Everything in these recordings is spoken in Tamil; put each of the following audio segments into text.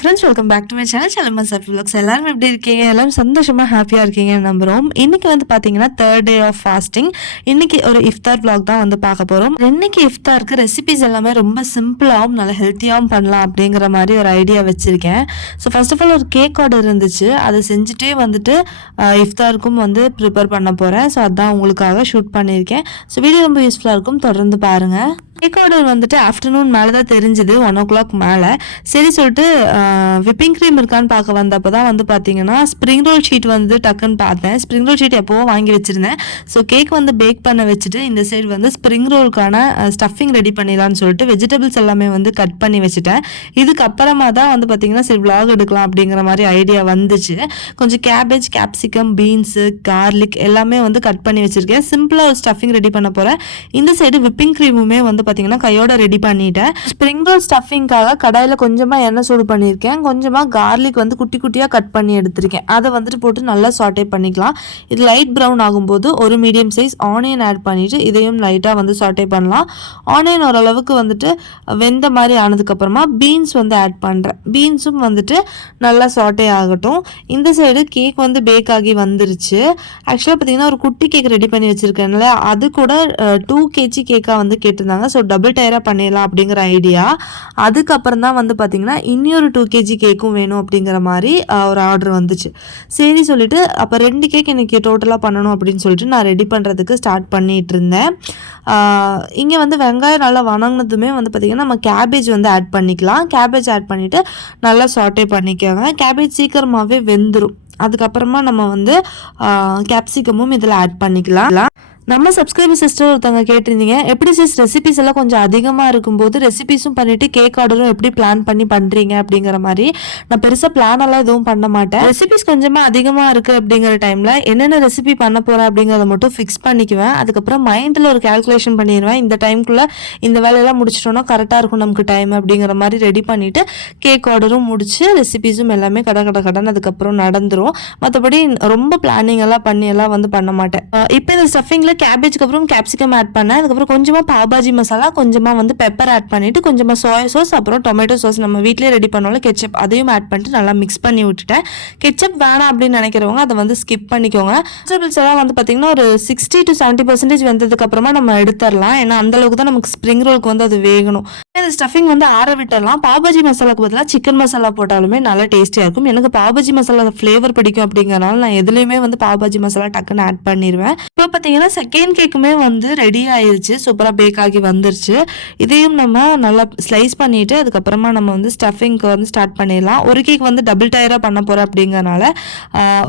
Friends, welcome back to my channel Salma Safi vlogs. எல்லாரும் எப்படி இருக்கீங்க? எல்லாரும் சந்தோஷமாக ஹாப்பியாக இருக்கீங்கன்னு நம்புகிறோம். இன்றைக்கி வந்து பார்த்தீங்கன்னா 3rd day ஆஃப் ஃபாஸ்டிங். இன்றைக்கி ஒரு இஃப்தார் விலாக் தான் வந்து பார்க்க போகிறோம். இன்றைக்கி இஃப்தாருக்கு ரெசிபிஸ் எல்லாமே ரொம்ப சிம்பிளாகவும் நல்ல ஹெல்த்தியாகவும் பண்ணலாம் அப்படிங்கிற மாதிரி ஒரு ஐடியா வச்சுருக்கேன். ஸோ ஃபர்ஸ்ட் ஆஃப் ஆல் ஒரு கேக் ஆர்டர் இருந்துச்சு, அதை செஞ்சுட்டே வந்துட்டு இஃப்தாருக்கும் வந்து ப்ரிப்பேர் பண்ண போகிறேன். ஸோ அதான் உங்களுக்காக ஷூட் பண்ணியிருக்கேன். ஸோ வீடியோ ரொம்ப யூஸ்ஃபுல்லாக இருக்கும், தொடர்ந்து பாருங்கள். கேக் ஆர்டர் வந்துட்டு ஆஃப்டர்நூன் மேலே தான் தெரிஞ்சுது, 1 o'clock மேலே. சரி சொல்லிட்டு விப்பிங் க்ரீம் இருக்கான்னு பார்க்க வந்தப்போ தான் வந்து பார்த்தீங்கன்னா ஸ்ப்ரிங் ரோல் ஷீட் வந்து டக்குன்னு பார்த்தேன். ஸ்ப்ரிங் ரோல் ஷீட் எப்போவோ வாங்கி வச்சுருந்தேன். ஸோ கேக் வந்து பேக் பண்ண வச்சுட்டு இந்த சைடு வந்து ஸ்ப்ரிங் ரோலுக்கான ஸ்டஃபிங் ரெடி பண்ணிடலான்னு சொல்லிட்டு வெஜிடபிள்ஸ் எல்லாமே வந்து கட் பண்ணி வச்சுட்டேன். இதுக்கப்புறமா தான் வந்து பார்த்தீங்கன்னா சரி vlog எடுக்கலாம் அப்படிங்கிற மாதிரி ஐடியா வந்துச்சு. கொஞ்சம் கேபேஜ், கேப்சிகம், பீன்ஸு, கார்லிக் எல்லாமே வந்து கட் பண்ணி வச்சுருக்கேன். சிம்பிளாக ஒரு ஸ்டஃபிங் ரெடி பண்ண போகிறேன். இந்த சைடு விப்பிங் க்ரீமுமே வந்து பார்த்தீங்கன்னா கையோட ரெடி பண்ணிட்டேன். ஸ்ப்ரிங் ரோல் ஸ்டஃபிங்காக கடாயில் கொஞ்சமாக எண்ணெய் சூடு பண்ணியிருக்கேன். கொஞ்சமாக கார்லிக் வந்து குட்டி குட்டியாக கட் பண்ணி எடுத்திருக்கேன். அதை வந்துட்டு போட்டு நல்லா சாட்டே பண்ணிக்கலாம். இது லைட் ப்ரௌன் ஆகும்போது ஒரு மீடியம் சைஸ் ஆனியன் ஆட் பண்ணிவிட்டு இதையும் லைட்டாக வந்து சாட்டே பண்ணலாம். ஆனியன் ஓரளவுக்கு வந்துட்டு வெந்த மாதிரி ஆனதுக்கப்புறமா பீன்ஸ் வந்து ஆட் பண்ணுறேன். பீன்ஸும் வந்துட்டு நல்லா சாட்டே ஆகட்டும். இந்த சைடு கேக் வந்து பேக் ஆகி வந்துருச்சு. ஆக்சுவலாக பார்த்தீங்கன்னா ஒரு குட்டி கேக் ரெடி பண்ணி வச்சுருக்கேன்ல, அது கூட 2 kg கேக்காக வந்து கேட்டிருந்தாங்க. ஸோ டபுள் டயராக பண்ணிடலாம் அப்படிங்கிற ஐடியா. அதுக்கப்புறம் தான் வந்து பார்த்திங்கன்னா இன்னொரு 2 kg கேக்கும் வேணும் அப்படிங்கிற மாதிரி ஒரு ஆர்டர் வந்துச்சு. சரி சொல்லிட்டு அப்போ 2 கேக் எனக்கு டோட்டலாக பண்ணணும் அப்படின்னு சொல்லிட்டு நான் ரெடி பண்ணுறதுக்கு ஸ்டார்ட் பண்ணிகிட்டு இருந்தேன். இங்கே வந்து வெங்காயம் நல்லா வணங்கினதுமே வந்து பார்த்திங்கன்னா நம்ம கேபேஜ் வந்து ஆட் பண்ணிக்கலாம். கேபேஜ் ஆட் பண்ணிவிட்டு நல்லா சாட்டே பண்ணிக்கோங்க. கேபேஜ் சீக்கிரமாகவே வெந்துடும். அதுக்கப்புறமா நம்ம வந்து கேப்சிகமும் இதில் ஆட் பண்ணிக்கலாம். நம்ம சப்ஸ்கிரைபர் சிஸ்டர் ஒருத்தவங்க கேட்டிருந்தீங்க, எப்படி சிஸ் ரெசிபிஸ் எல்லாம் கொஞ்சம் அதிகமாக இருக்கும்போது ரெசிபிஸும் பண்ணிவிட்டு கேக் ஆர்டரும் எப்படி பிளான் பண்ணி பண்ணுறீங்க அப்படிங்கிற மாதிரி. நான் பெருசாக பிளான் எல்லாம் எதுவும் பண்ண மாட்டேன். ரெசிபிஸ் கொஞ்சமாக அதிகமாக இருக்குது அப்படிங்கிற டைமில் என்னென்ன ரெசிபி பண்ண போகிறேன் அப்படிங்கிறத மட்டும் ஃபிக்ஸ் பண்ணிக்குவேன். அதுக்கப்புறம் மைண்டில் ஒரு கேல்குலேஷன் பண்ணிடுவேன். இந்த டைமுக்குள்ளே இந்த வேலையெல்லாம் முடிச்சிட்டோன்னா கரெக்டாக இருக்கும் நமக்கு டைம் அப்படிங்கிற மாதிரி ரெடி பண்ணிவிட்டு கேக் ஆர்டரும் முடிச்சு ரெசிபிஸும் எல்லாமே கடன் அதுக்கப்புறம் நடந்துடும். மற்றபடி ரொம்ப பிளானிங் எல்லாம் பண்ணி எல்லாம் வந்து பண்ண மாட்டேன். இப்போ இந்த ஸ்டஃபிங்கில் கேபேஜ்க்கு அப்புறம் கேப்சிகம் ஆட் பண்ணேன். அதுக்கப்புறம் கொஞ்சமாக பாபாஜி மசாலா, கொஞ்சமாக வந்து பெப்பர் ஆட் பண்ணிவிட்டு கொஞ்சமாக சோயா சாஸ், அப்புறம் டொமேட்டோ சாஸ் நம்ம வீட்டிலே ரெடி பண்ணோம்ல கெச்சப், அதையும் ஆட் பண்ணிட்டு நல்லா மிக்ஸ் பண்ணி விட்டுட்டேன். கெச்சப் வேணாம் அப்படின்னு நினைக்கிறவங்க அதை வந்து ஸ்கிப் பண்ணிக்கோங்க. வெஜிடபிள்ஸ் எல்லாம் வந்து பார்த்திங்கன்னா ஒரு 60 to 70% வெந்ததுக்கு அப்புறமா நம்ம எடுத்துடலாம். ஏன்னா அந்தளவுக்கு தான் நமக்கு ஸ்ப்ரிங் ரோலுக்கு வந்து அது வேகணும். இந்த ஸ்டஃபிங் வந்து ஆற விட்டுடலாம். பாபாஜி மசாலாக்கு பதிலாக சிக்கன் மசாலா போட்டாலுமே நல்லா டேஸ்டியாக இருக்கும். எனக்கு பாபாஜி மசாலா ஃப்ளேவர் பிடிக்கும் அப்படிங்கிறனால நான் எதுலேயுமே வந்து பாபாஜி மசாலா டக்குன்னு ஆட் பண்ணிடுவேன். இப்போ பார்த்தீங்கன்னா செகண்ட் கேக்குமே வந்து ரெடி ஆயிடுச்சு, சூப்பராக பேக் ஆகி வந்துருச்சு. இதையும் நம்ம நல்லா ஸ்லைஸ் பண்ணிவிட்டு அதுக்கப்புறமா நம்ம வந்து ஸ்டஃபிங்க்கு வந்து ஸ்டார்ட் பண்ணிடலாம். ஒரு கேக் வந்து டபுள் டயராக பண்ண போகிறேன் அப்படிங்கிறனால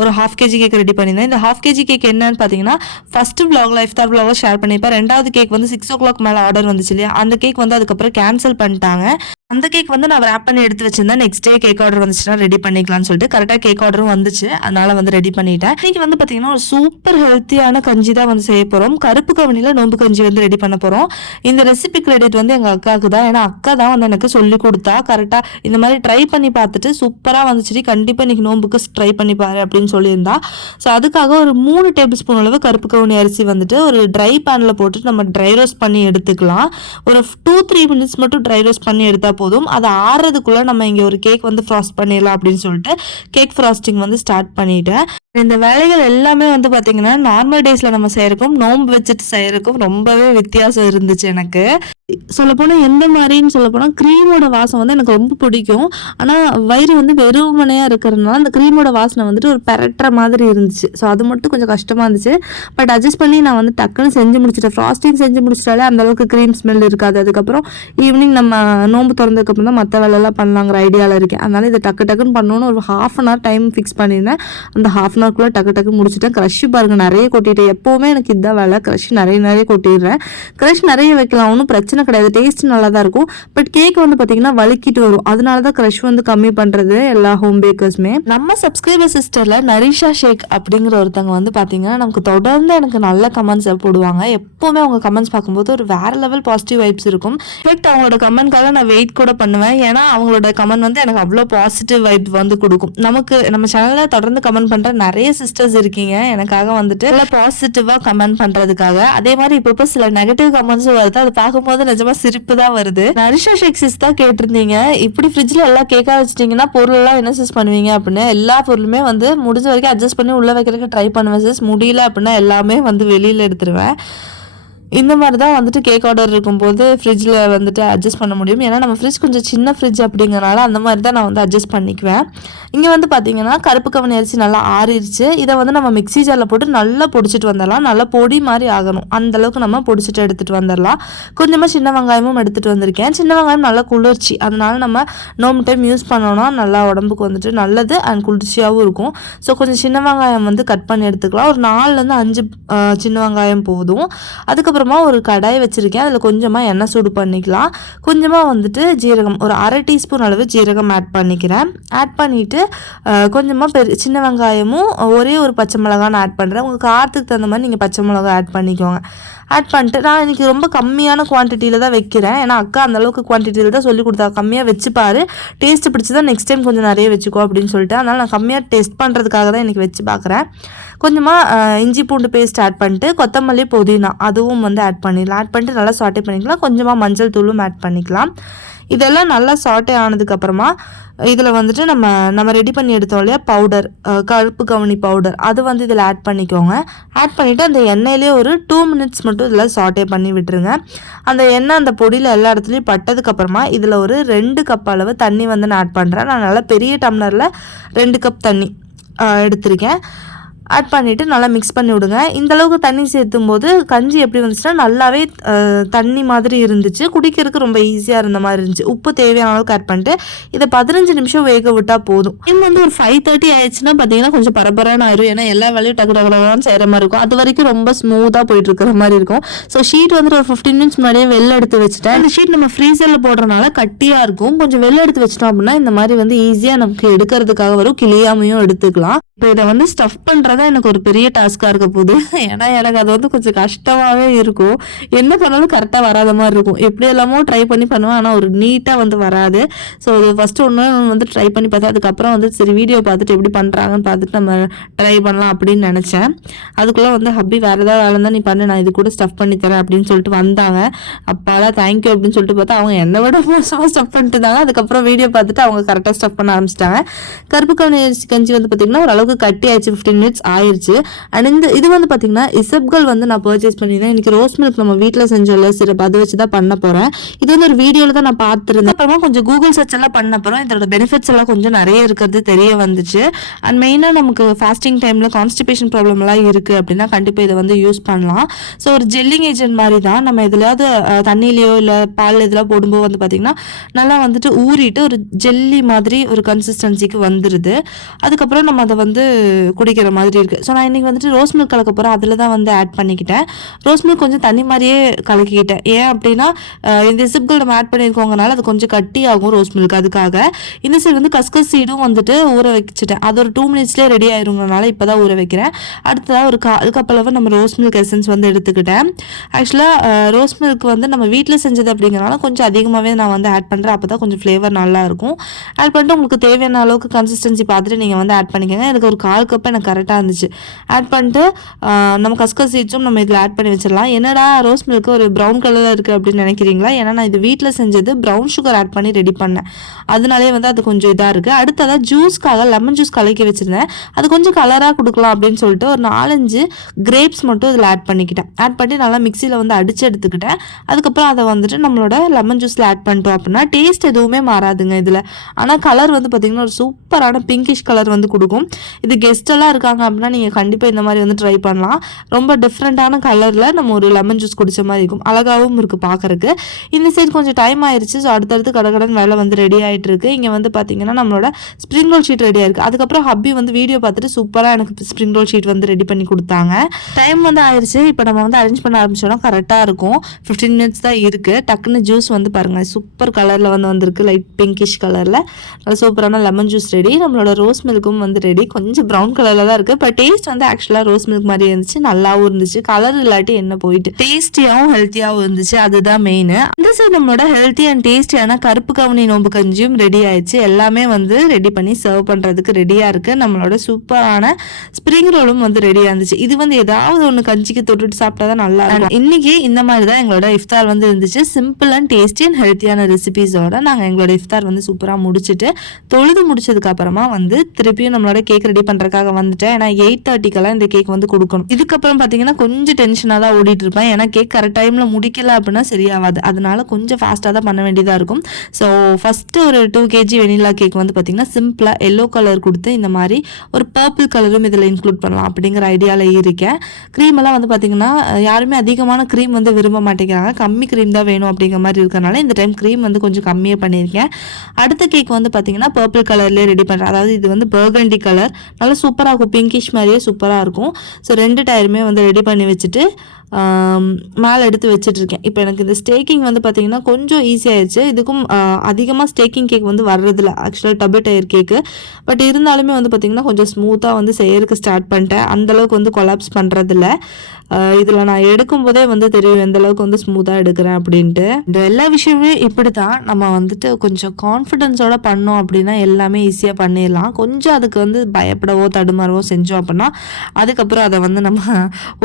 ஒரு 1/2 kg கேக் ரெடி பண்ணியிருந்தேன். இந்த 1/2 kg கேக் என்னன்னு பார்த்தீங்கன்னா ஃபஸ்ட்டு vlogல இஃப்தார் vlogல ஷேர் பண்ணியிருப்பேன். 2வது கேக் வந்து 6 o'clock மேலே ஆர்டர் வந்துச்சு இல்லையா, அந்த கேக் வந்து அதுக்கப்புறம் கேன்சல் பண்ணிட்டாங்க. அந்த கேக் வந்து நான் ரேப் பண்ணி எடுத்து வச்சிருந்தேன். நெக்ஸ்ட் டே கேக் ஆர்டர் வந்துச்சுன்னா ரெடி பண்ணிக்கலாம்னு சொல்லிட்டு கரெக்டாக கேக் ஆர்டரும் வந்துச்சு, அதனால வந்து ரெடி பண்ணிட்டேன். இன்னைக்கு வந்து பார்த்தீங்கன்னா ஒரு சூப்பர் ஹெல்த்தியான கஞ்சி தான் வந்து செய்ய போகிறோம். கருப்பு கவனியில் நோம்பு கஞ்சி வந்து ரெடி பண்ண போகிறோம். இந்த ரெசிபி கிரெடிட் வந்து எங்கள் அக்காவுக்கு தான். ஏன்னா அக்கா தான் வந்து எனக்கு சொல்லி கொடுத்தா. கரெக்டாக இந்த மாதிரி ட்ரை பண்ணி பார்த்துட்டு சூப்பராக வந்துச்சு, கண்டிப்பாக இன்னைக்கு நோம்புக்கு ட்ரை பண்ணி பாரு அப்படின்னு சொல்லியிருந்தா. ஸோ அதுக்காக ஒரு 3 tablespoon அளவு கருப்பு கவுனி அரிசி வந்துட்டு ஒரு ட்ரை பேனில் போட்டு நம்ம ட்ரை ரோஸ்ட் பண்ணி எடுத்துக்கலாம். ஒரு 2-3 minutes மட்டும் ட்ரை ரோஸ்ட் பண்ணி எடுத்தால் போதும். அது ஆறுறதுக்குள்ள நம்ம இங்கே ஒரு கேக் வந்து ஃப்ராஸ்ட் பண்ணிடலாம் அப்படின்னு சொல்லிட்டு கேக் ஃப்ராஸ்டிங் வந்து ஸ்டார்ட் பண்ணிட்டேன். இந்த வேலைகள் எல்லாமே வந்து பார்த்தீங்கன்னா நார்மல் டேஸில் நம்ம செய்யறதுக்கும் நோம்பு வச்சுட்டு செய்யறதுக்கும் ரொம்பவே வித்தியாசம் இருந்துச்சு. எனக்கு சொல்லப்போனால் எந்த மாதிரின்னு சொல்லப்போனால் க்ரீமோட வாசம் வந்து எனக்கு ரொம்ப பிடிக்கும். ஆனால் வயிறு வந்து வெறுமனையாக இருக்கிறதுனால அந்த க்ரீமோட வாசனை வந்துட்டு ஒரு பெரட்டுற மாதிரி இருந்துச்சு. ஸோ அது மட்டும் கொஞ்சம் கஷ்டமாக இருந்துச்சு. பட் அட்ஜஸ்ட் பண்ணி நான் வந்து டக்குன்னு செஞ்சு முடிச்சிட்டேன். ஃப்ராஸ்டிங் செஞ்சு முடிச்சிட்டாலே அந்தளவுக்கு க்ரீம் ஸ்மெல் இருக்காது. அதுக்கப்புறம் ஈவினிங் நம்ம நோம்பு திறந்ததுக்கப்புறம் தான் மற்ற வேலையெல்லாம் பண்ணலாங்கிற ஐடியாவில் இருக்கேன். அதனால் இதை டக்குன்னு பண்ணணும்னு ஒரு 1/2 hour டைம் ஃபிக்ஸ் பண்ணியிருந்தேன். அந்த 1/2 hour டக்கு முடிச்சுட்டேன். க்ரஷ் பாருங்க நிறைய கொட்டிட்டேன். எப்போவுமே எனக்கு இதுதான் வேலை, க்ரஷ் நிறைய கொட்டிடுறேன். க்ரஷ் நிறைய வைக்கலாம், ஒன்றும் பிரச்சனை கிடையாது, டேஸ்ட் நல்லா தான் இருக்கும். பட் கேக் வந்து பார்த்தீங்கன்னா வலிக்கிட்டு வரும். அதனால தான் க்ரஷ் வந்து கம்மி பண்ணுறது எல்லா ஹோம் பேக்கர்ஸுமே. நம்ம சப்ஸ்கிரைபர் சிஸ்டரில் நரிஷா ஷேக் அப்படிங்கிற ஒருத்தவங்க வந்து பார்த்தீங்கன்னா நமக்கு தொடர்ந்து எனக்கு நல்ல கமெண்ட்ஸ் போடுவாங்க. எப்போவுமே அவங்க கமெண்ட்ஸ் பார்க்கும்போது ஒரு வேற லெவல் பாசிட்டிவ் வைப்ஸ் இருக்கும். இன்ஃபேக்ட் அவங்களோட கமெண்ட்காக நான் வெயிட் கூட பண்ணுவேன். ஏன்னா அவங்களோட கமெண்ட் வந்து எனக்கு அவ்வளோ பாசிட்டிவ் வைப் வந்து கொடுக்கும். நமக்கு நம்ம சேனலில் தொடர்ந்து கமெண்ட் பண்ணுற நிறைய சிஸ்டர்ஸ் இருக்கீங்க எனக்காக வந்துட்டு பாசிட்டிவாக கமெண்ட் பண்ணுறதுக்காக. அதே மாதிரி இப்போ சில நெகட்டிவ் கமெண்ட்ஸும் வருது. அது பார்க்கும்போது நிஜமாக சிரிப்பு தான் வருது. நரிஷா ஷேக் சிஸ் தான் கேட்டிருந்தீங்க, இப்படி ஃப்ரிட்ஜில் எல்லாம் கேட்க வச்சிட்டிங்கன்னா பொருளெல்லாம் என்ன சிஸ் பண்ணுவீங்க அப்படின்னு. எல்லா பொருளுமே வந்து முடிஞ்ச வரைக்கும் அட்ஜஸ்ட் பண்ணி உள்ளே வைக்கிறதுக்கு ட்ரை பண்ணுவேன் சிஸ். முடியல அப்படின்னா எல்லாமே வந்து வெளியில் எடுத்துருவேன். இந்த மாதிரி தான் வந்துட்டு கேக் ஆர்டர் இருக்கும்போது ஃப்ரிட்ஜில் வந்துட்டு அட்ஜஸ்ட் பண்ண முடியும். ஏன்னா நம்ம ஃப்ரிட்ஜ் கொஞ்சம் சின்ன ஃப்ரிட்ஜ் அப்படிங்கிறனால அந்த மாதிரி தான் நான் வந்து அட்ஜஸ்ட் பண்ணிக்குவேன். இங்கே வந்து பார்த்தீங்கன்னா கருப்பு கவனி அரிசி நல்லா ஆறிடுச்சு. இதை வந்து நம்ம மிக்ஸி ஜாரில் போட்டு நல்லா பொடிச்சிட்டு வந்துடலாம். நல்லா பொடி மாதிரி ஆகணும், அந்தளவுக்கு நம்ம பொடிச்சிட்டு எடுத்துகிட்டு வந்துடலாம். கொஞ்சமாக சின்ன வெங்காயமும் எடுத்துகிட்டு வந்திருக்கேன். சின்ன வெங்காயம் நல்லா குளிர்ச்சி, அதனால நம்ம நோம்பு டைம் யூஸ் பண்ணோன்னா நல்லா உடம்புக்கு வந்துட்டு நல்லது அண்ட் குளிர்ச்சியாகவும் இருக்கும். ஸோ கொஞ்சம் சின்ன வெங்காயம் வந்து கட் பண்ணி எடுத்துக்கலாம். ஒரு 4லேருந்து 5 சின்ன வெங்காயம் போதும். அதுக்கப்புறமா ஒரு கடாய் வச்சுருக்கேன். அதில் கொஞ்சமாக எண்ணெய் சூடு பண்ணிக்கலாம். கொஞ்சமாக வந்துட்டு ஜீரகம், ஒரு 1/2 டீஸ்பூன் அளவு ஜீரகம் ஆட் பண்ணிக்கிறேன். ஆட் பண்ணிவிட்டு கொஞ்சமாக சின்ன வெங்காயமும் ஒரே ஒரு பச்சை மிளகாய் நான் ஆட் பண்ணுறேன். உங்கள் காரத்துக்கு தகுந்த மாதிரி நீங்கள் பச்சை மிளகாய் ஆட் பண்ணிக்கோங்க. ஆட் பண்ணிட்டு நான் இன்றைக்கி ரொம்ப கம்மியான குவான்டிட்டியில் தான் வைக்கிறேன். ஏன்னா அக்கா அந்தளவுக்கு குவான்டிட்டியில் தான் சொல்லி கொடுத்தா, கம்மியாக வச்சுப்பாரு, டேஸ்ட்டு பிடிச்சி தான் நெக்ஸ்ட் டைம் கொஞ்சம் நிறைய வச்சுக்கோ அப்படின்னு சொல்லிட்டு. அதனால் நான் கம்மியாக டேஸ்ட் பண்ணுறதுக்காக தான் இன்றைக்கி வச்சு பார்க்குறேன். கொஞ்சமாக இஞ்சி பூண்டு பேஸ்ட் ஆட் பண்ணிட்டு கொத்தமல்லி புதினா அதுவும் வந்து ஆட் பண்ணிடலாம். ஆட் பண்ணிட்டு நல்லா சாட்டே பண்ணிக்கலாம். கொஞ்சமாக மஞ்சள் தூளும் ஆட் பண்ணிக்கலாம். இதெல்லாம் நல்லா சாட்டே ஆனதுக்கப்புறமா இதில் வந்துட்டு நம்ம ரெடி பண்ணி எடுத்தோம் இல்லையா பவுடர், கருப்பு கவனி பவுடர், அது வந்து இதில் ஆட் பண்ணிக்கோங்க. ஆட் பண்ணிவிட்டு அந்த எண்ணெயிலே ஒரு 2 மினிட்ஸ் மட்டும் இதில் சாட்டே பண்ணி விட்டுருங்க. அந்த எண்ணெய் அந்த பொடியில் எல்லா இடத்துலையும் பட்டதுக்கப்புறமா இதில் ஒரு 2 கப் அளவு தண்ணி வந்து நான் ஆட் பண்ணுறேன். நான் நல்லா பெரிய டம்ளரில் 2 கப் தண்ணி எடுத்திருக்கேன். ஆட் பண்ணிவிட்டு நல்லா மிக்ஸ் பண்ணி விடுங்க. இந்தளவுக்கு தண்ணி சேர்த்தும் போது கஞ்சி எப்படி வந்துச்சுன்னா நல்லாவே தண்ணி மாதிரி இருந்துச்சு, குடிக்கிறதுக்கு ரொம்ப ஈஸியாக இருந்த மாதிரி இருந்துச்சு. உப்பு தேவையான அளவுக்கு ஆட் பண்ணிட்டு இதை 15 நிமிஷம் வேக விட்டால் போதும். டைம் வந்து ஒரு 5:30 ஆயிடுச்சுன்னா பார்த்தீங்கன்னா கொஞ்சம் பரபரான ஆயிரும். ஏன்னா எல்லா வேலையும் டக்கு டக்குன்னு செய்கிற மாதிரி இருக்கும். அது வரைக்கும் ரொம்ப ஸ்மூத்தாக போயிட்டு இருக்கிற மாதிரி இருக்கும். ஸோ ஷீட் வந்துட்டு ஒரு 15 மினிட்ஸ் முன்னாடியே வெளில எடுத்து வச்சுட்டேன். இந்த ஷீட் நம்ம ஃப்ரீசரில் போடுறதுனால கட்டியாக இருக்கும். கொஞ்சம் வெளில எடுத்து வச்சிட்டோம் அப்படின்னா இந்த மாதிரி வந்து ஈஸியாக நமக்கு எடுக்கிறதுக்காக வரும், கிளியாமையும் எடுத்துக்கலாம். இப்போ இதை வந்து ஸ்டஃப் பண்ணுறதா எனக்கு ஒரு பெரிய டாஸ்காக இருக்க போகுது. ஏன்னா எனக்கு அது வந்து கொஞ்சம் கஷ்டமாகவே இருக்கும். என்ன பண்ணாலும் கரெக்டாக வராத மாதிரி இருக்கும். எப்படி எல்லாமோ ட்ரை பண்ணி பண்ணுவேன், ஆனால் ஒரு நீட்டாக வந்து வராது. ஸோ இது ஃபஸ்ட்டு ஒன்று வந்து ட்ரை பண்ணி பார்த்தேன். அதுக்கப்புறம் வந்து சரி வீடியோ பார்த்துட்டு எப்படி பண்ணுறாங்கன்னு பார்த்துட்டு நம்ம ட்ரை பண்ணலாம் அப்படின்னு நினச்சேன். அதுக்குள்ளே வந்து ஹப்பி வேறு ஏதாவது வேலை இருந்தால் நீ பண்ணு, நான் இது கூட ஸ்டஃப் பண்ணி தரேன் அப்படின்னு சொல்லிட்டு வந்தாங்க. அப்பாடா தேங்க்யூ அப்படின்னு சொல்லிட்டு பார்த்தா அவங்க என்னை விட மோசமாக ஸ்டஃப் பண்ணிட்டு இருந்தாங்க. அதுக்கப்புறம் வீடியோ பார்த்துட்டு அவங்க கரெக்டாக ஸ்டஃப் பண்ண ஆரம்பிச்சிட்டாங்க. கருப்பு கவனி அரிசி கஞ்சி வந்து பார்த்திங்கன்னா ஓரளவுக்கு கட்டி ஆயிடுச்சு, 15 மினிட்ஸ் ஆயிடுச்சு. அண்ட் இது வந்து பார்த்தீங்கன்னா இசப்கள் வந்து நான் பர்ச்சேஸ் பண்ணியிருந்தேன். இன்னைக்கு ரோஸ் மில்க் நம்ம வீட்டில் செஞ்சோம்ல சிறப்பு, அதை வச்சு தான் பண்ண போகிறேன். இது வந்து ஒரு வீடியோவில் தான் நான் பார்த்துருந்தேன். அப்புறமா கொஞ்சம் கூகுள் சர்ச் எல்லாம் பண்ண அப்புறம் இதோட பெனிஃபிட்ஸ் எல்லாம் கொஞ்சம் நிறைய இருக்கிறது தெரிய வந்துச்சு. அண்ட் மெயினாக நமக்கு ஃபாஸ்டிங் டைமில் கான்ஸ்டிபேஷன் ப்ராப்ளம் எல்லாம் இருக்குது அப்படின்னா கண்டிப்பாக இதை வந்து யூஸ் பண்ணலாம். ஸோ ஒரு ஜெல்லிங் ஏஜென்ட் மாதிரி தான். நம்ம எதுலையாவது தண்ணியிலையோ இல்லை பால் இதெல்லாம் போடும்போது வந்து பார்த்திங்கன்னா நல்லா வந்துட்டு ஊறிட்டு ஒரு ஜெல்லி மாதிரி ஒரு கன்சிஸ்டன்சிக்கு வந்துடுது. அதுக்கப்புறம் நம்ம அதை வந்து குடிக்கிற மாதிரி இருக்குது. ஸோ நான் இன்றைக்கி வந்துட்டு ரோஸ் மில்க் கலக்க போகிறேன். அதில் தான் வந்து ஆட் பண்ணிக்கிட்டேன். ரோஸ் மில்க் கொஞ்சம் தண்ணி மாதிரியே கலக்கிக்கிட்டேன். ஏன் அப்படின்னா இந்த இசப்கள் நம்ம ஆட் பண்ணியிருக்கோங்கனால அது கொஞ்சம் கட்டி ஆகும் ரோஸ் மில்க். அதுக்காக இந்த சைடு வந்து கஸ்கஸ் சீடும் வந்துட்டு ஊற வச்சுட்டேன். அது ஒரு 2 மினிட்ஸ்லேயே ரெடி ஆயிருங்கனால இப்போ தான் ஊற வைக்கிறேன். அடுத்ததாக ஒரு 1/4 கப் அளவு நம்ம ரோஸ் மில்க் எசன்ஸ் வந்து எடுத்துக்கிட்டேன். ஆக்சுவலாக ரோஸ் மில்க் வந்து நம்ம வீட்டில் செஞ்சது அப்படிங்கிறனால கொஞ்சம் அதிகமாகவே நான் வந்து ஆட் பண்ணுறேன். அப்போ தான் கொஞ்சம் ஃப்ளேவர் நல்லாயிருக்கும். ஆட் பண்ணிட்டு உங்களுக்கு தேவையான அளவுக்கு கன்சிஸ்டன்சி பார்த்துட்டு நீங்கள் வந்து ஆட் பண்ணிக்கோங்க. எனக்கு ஒரு 1/4 கப் எனக்கு கரெக்டாக இருந்துச்சு. ஆட் பண்ணிட்டு நம்ம கஸ்கஸ் சீட்ஸும் நம்ம இதில் ஆட் பண்ணி வச்சிடலாம். என்னடா ரோஸ் மில்க் ஒரு ப்ரௌன் கலரில் இருக்குது அப்படின்னு நினைக்கிறீங்களா? ஏன்னா நான் இது வீட்டில் செஞ்சது ப்ரௌன் சுகர் ஆட் பண்ணி ரெடி பண்ணேன். அதனாலே வந்து அது கொஞ்சம் இதாக இருக்குது. அடுத்ததாக ஜூஸ்க்காக லெமன் ஜூஸ் கலக்கி வச்சுருந்தேன். அது கொஞ்சம் கலராக கொடுக்கலாம் அப்படின்னு சொல்லிட்டு ஒரு 4-5 கிரேப்ஸ் மட்டும் இதில் ஆட் பண்ணிக்கிட்டேன். ஆட் பண்ணி நல்லா மிக்சியில் வந்து அடித்து எடுத்துக்கிட்டேன். அதுக்கப்புறம் அதை வந்துட்டு நம்மளோட லெமன் ஜூஸில் ஆட் பண்ணிட்டோம் அப்படின்னா டேஸ்ட் எதுவுமே மாறாதுங்க இதில். ஆனால் கலர் வந்து பார்த்திங்கன்னா ஒரு சூப்பரான பிங்கிஷ் கலர் வந்து கொடுக்கும். இது கெஸ்டெல்லாம் இருக்காங்க அப்படின்னா நீங்கள் கண்டிப்பாக இந்த மாதிரி வந்து ட்ரை பண்ணலாம். ரொம்ப டிஃப்ரெண்ட்டான கலரில் நம்ம ஒரு லெமன் ஜூஸ் குடித்த மாதிரி இருக்கும். அழகாகவும் இருக்குது பார்க்குறக்கு. இந்த சைடு கொஞ்சம் டைம் ஆயிடுச்சு. ஸோ அடுத்தடுத்து கடகடன் வேலை வந்து ரெடி ஆகிட்டு இருக்கு. இங்கே வந்து பார்த்தீங்கன்னா நம்மளோட ஸ்ப்ரிங் ரோல் ஷீட் ரெடி ஆயிருக்கு. அதுக்கப்புறம் ஹப்பி வந்து வீடியோ பார்த்துட்டு சூப்பராக எனக்கு ஸ்ப்ரிங் ரோல் ஷீட் வந்து ரெடி பண்ணி கொடுத்தாங்க. டைம் வந்து ஆயிடுச்சு. இப்போ நம்ம வந்து அரேஞ்ச் பண்ண ஆரம்பிச்சோன்னா கரெக்டாக இருக்கும். 15 மினிட்ஸ் தான் இருக்குது. டக்குன்னு ஜூஸ் வந்து பாருங்கள் சூப்பர் கலரில் வந்து வந்திருக்கு. லைட் பிங்கிஷ் கலரில் நல்ல சூப்பரான லெமன் ஜூஸ் ரெடி. நம்மளோட ரோஸ் மில்க்கும் வந்து ரெடி. கொஞ்சம் ப்ரௌன் கலரில் தான் இருக்குது. இப்போ டேஸ்ட் வந்து ஆக்சுவலாக ரோஸ் மில்க் மாதிரி இருந்துச்சு, நல்லாவும் இருந்துச்சு. கலர் இல்லாட்டி என்ன போயிட்டு டேஸ்டியாகவும் ஹெல்த்தியாகவும் இருந்துச்சு, அதுதான் மெயின். அந்த சைடு நம்மளோட ஹெல்த்தி அண்ட் டேஸ்டியான கருப்பு கவுனி நோம்பு கஞ்சியும் ரெடி ஆயிடுச்சு. எல்லாமே வந்து ரெடி பண்ணி சர்வ் பண்ணுறதுக்கு ரெடியாக இருக்குது. நம்மளோட சூப்பரான ஸ்ப்ரிங் ரோலும் வந்து ரெடியாக இருந்துச்சு. இது வந்து ஏதாவது ஒன்று கஞ்சிக்கு தொட்டுட்டு சாப்பிட்டா தான் நல்லா இருக்கும். இன்னைக்கு இந்த மாதிரி தான் எங்களோட இஃப்தார் வந்து இருந்துச்சு. சிம்பிள் அண்ட் டேஸ்டி அண்ட் ஹெல்த்தியான ரெசிபிஸோட நாங்கள் எங்களோட இஃப்தார் வந்து சூப்பராக முடிச்சுட்டு தொழுது முடிச்சதுக்கு அப்புறமா வந்து திருப்பியும் நம்மளோட கேக் ரெடி பண்ணுறதுக்காக வந்துட்டேன். ஏன்னா 8:30க்கெல்லாம் இந்த கேக் வந்து கொடுக்கணும். இதுக்கப்புறம் பார்த்தீங்கன்னா கொஞ்சம் டென்ஷனாக தான் ஓடிட்டு இருப்பேன். ஏன்னா கேக் கரெக்ட் டைமில் முடிக்கல அப்படின்னா சரியாகாது. அதனால கொஞ்சம் ஃபாஸ்ட்டாக தான் பண்ண வேண்டியதாக இருக்கும். ஸோ ஃபஸ்ட்டு ஒரு 2 kg வெனிலா கேக் வந்து பார்த்தீங்கன்னா சிம்பிளாக எல்லோ கலர் கொடுத்து இந்த மாதிரி ஒரு பர்பிள் கலரும் இதில் இன்க்ளூட் பண்ணலாம் அப்படிங்கிற ஐடியாவில் இருக்கேன். க்ரீம் எல்லாம் வந்து பார்த்தீங்கன்னா யாருமே அதிகமான க்ரீம் வந்து விரும்ப மாட்டேங்கிறாங்க, கம்மி க்ரீம் தான் வேணும் அப்படிங்கிற மாதிரி இருக்கிறனால இந்த டைம் க்ரீம் வந்து கொஞ்சம் கம்மியாக பண்ணியிருக்கேன். அடுத்த கேக் வந்து பார்த்தீங்கன்னா பர்பிள் கலர்லேயே ரெடி பண்ணுறேன். அதாவது இது வந்து பர்கண்டி கலர், நல்லா சூப்பராக இருக்கும், பிங்கிஷ் மாதிரியே சூப்பராக இருக்கும். ஸோ 2 டயருமே வந்து ரெடி பண்ணி வச்சுட்டு மேலே எடுத்து வச்சிட்ருக்கேன். இப்போ எனக்கு இந்த ஸ்டேக்கிங் வந்து பார்த்திங்கன்னா கொஞ்சம் ஈஸியாகிடுச்சு. இதுக்கும் அதிகமாக ஸ்டேக்கிங் கேக் வந்து வர்றதில்ல ஆக்சுவலாக டபுள் டயர் கேக்கு. பட் இருந்தாலுமே வந்து பார்த்திங்கன்னா கொஞ்சம் ஸ்மூத்தாக வந்து செய்யறதுக்கு ஸ்டார்ட் பண்ணிட்டேன். அந்தளவுக்கு வந்து கொலாப்ஸ் பண்ணுறதில்ல. இதில் நான் எடுக்கும் போதே வந்து தெரியும் எந்த அளவுக்கு வந்து ஸ்மூத்தாக எடுக்கிறேன் அப்படின்ட்டு. இந்த எல்லா விஷயமே இப்படி தான் நம்ம வந்துட்டு கொஞ்சம் கான்ஃபிடென்ஸோட பண்ணோம் அப்படின்னா எல்லாமே ஈஸியாக பண்ணிடலாம். கொஞ்சம் அதுக்கு வந்து பயப்படவோ தடுமாறவோ செஞ்சோம் அப்படின்னா அதுக்கப்புறம் அதை வந்து நம்ம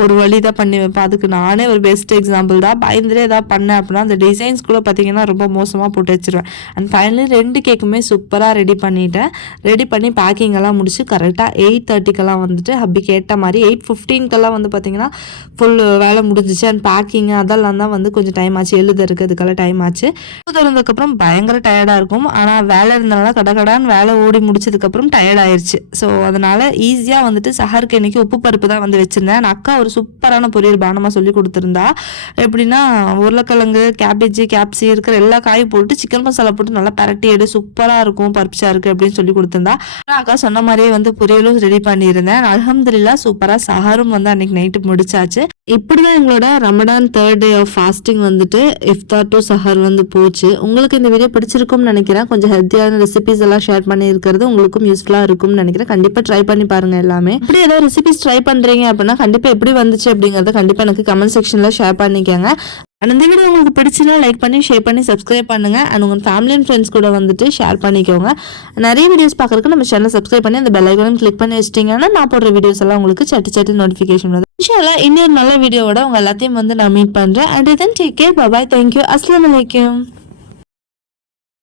ஒரு வழி தான் பண்ணி வைப்போம். அதுக்கு நானே ஒரு பெஸ்ட் எக்ஸாம்பிள் தான். பயந்துலே ஏதாவது பண்ணேன் அப்படின்னா அந்த டிசைன்ஸ் கூட பார்த்தீங்கன்னா ரொம்ப மோசமாக போட்டு வச்சிருவேன். அண்ட் ஃபைனலி 2 கேக்குமே சூப்பராக ரெடி பண்ணிட்டேன். ரெடி பண்ணி பேக்கிங் எல்லாம் முடிச்சு கரெக்டாக 8:30க்கெல்லாம் வந்துட்டு ஹப்பி கேட்ட மாதிரி 8:15க்கெல்லாம் வந்து பார்த்தீங்கன்னா ஃபுல் வேலை முடிஞ்சிச்சு. அண்ட் பேக்கிங் அதெல்லாம் தான் வந்து கொஞ்சம் டைம் ஆச்சு, எழுதுறதுக்கு அதுக்கெல்லாம் டைம் ஆச்சு. திறந்ததுக்கப்புறம் பயங்கர டயர்டாக இருக்கும். ஆனால் வேலை இருந்தனால கடகடான்னு வேலை ஓடி முடிச்சதுக்கப்புறம் டயர்ட் ஆயிடுச்சு. ஸோ அதனால் ஈஸியாக வந்துட்டு சஹருக்கு இன்னைக்கு உப்பு பருப்பு தான் வந்து வச்சுருந்தேன். அக்கா ஒரு சூப்பரான பொரியல் பானமாக சொல்லி கொடுத்துருந்தா. எப்படின்னா உருளைக்கிழங்கு, கேபேஜ், கேப்சி இருக்கிற எல்லா காயும் போட்டு சிக்கன் மசாலா போட்டு நல்லா பரட்டி எடு சூப்பராக இருக்கும் பருப்பு சாருக்கு அப்படின்னு சொல்லி கொடுத்துருந்தா. அக்கா சொன்ன மாதிரியே வந்து பொரியலும் ரெடி பண்ணியிருந்தேன். அல்ஹம்துலில்லாஹ் சூப்பராக சஹரும் வந்து அன்னைக்கு நைட்டு முடிச்சாச்சு. இப்படிதான் எங்களோட Ramadan 3rd day of fasting வந்துட்டு இஃப்தார் டு சஹர் வந்து போச்சு. உங்களுக்கு இந்த வீடியோ பிடிச்சிருக்கும்னு நினைக்கிறேன். கொஞ்சம் ஹெல்த்தியான ரெசிபிஸ் எல்லாம் ஷேர் பண்ணி இருக்கிறது உங்களுக்கும் யூஸ்ஃபுல்லாக இருக்கும்னு நினைக்கிறேன். கண்டிப்பாக ட்ரை பண்ணி பாருங்க எல்லாமே. இப்படி ஏதாவது ரெசிபிஸ் ட்ரை பண்றீங்க அப்படின்னா கண்டிப்பாக எப்படி வந்துச்சு அப்படிங்கறத கண்டிப்பாக எனக்கு கமெண்ட் செக்ஷன்ல ஷேர் பண்ணிக்கோங்க. அண்ட் இந்த வீடியோ உங்களுக்கு பிடிச்சுன்னா லைக் பண்ணி ஷேர் பண்ணி சப்ஸ்கிரைப் பண்ணுங்க. அண்ட் உங்கள் ஃபேமிலி அண்ட் ஃப்ரெண்ட்ஸ் கூட வந்துட்டு ஷேர் பண்ணிக்கோங்க. நிறைய வீடியோஸ் பார்க்கறதுக்கு நம்ம சேனல் சப்ஸ்கிரைப் பண்ணி அந்த பெல் ஐகானையும் கிளிக் பண்ணி வச்சிட்டிங்கன்னா நான் போடுற வீடியோஸ் எல்லாம் உங்களுக்கு சட்டு நோட்டிஃபிகேஷன் வருது. இன்ஷாஅல்லாஹ் இன்னொரு நல்ல வீடியோவோட உங்க எல்லாத்தையும் வந்து நான் மீட் பண்றேன். And then take care, bye bye, thank you, அஸ்ஸலாமு அலைக்கும்.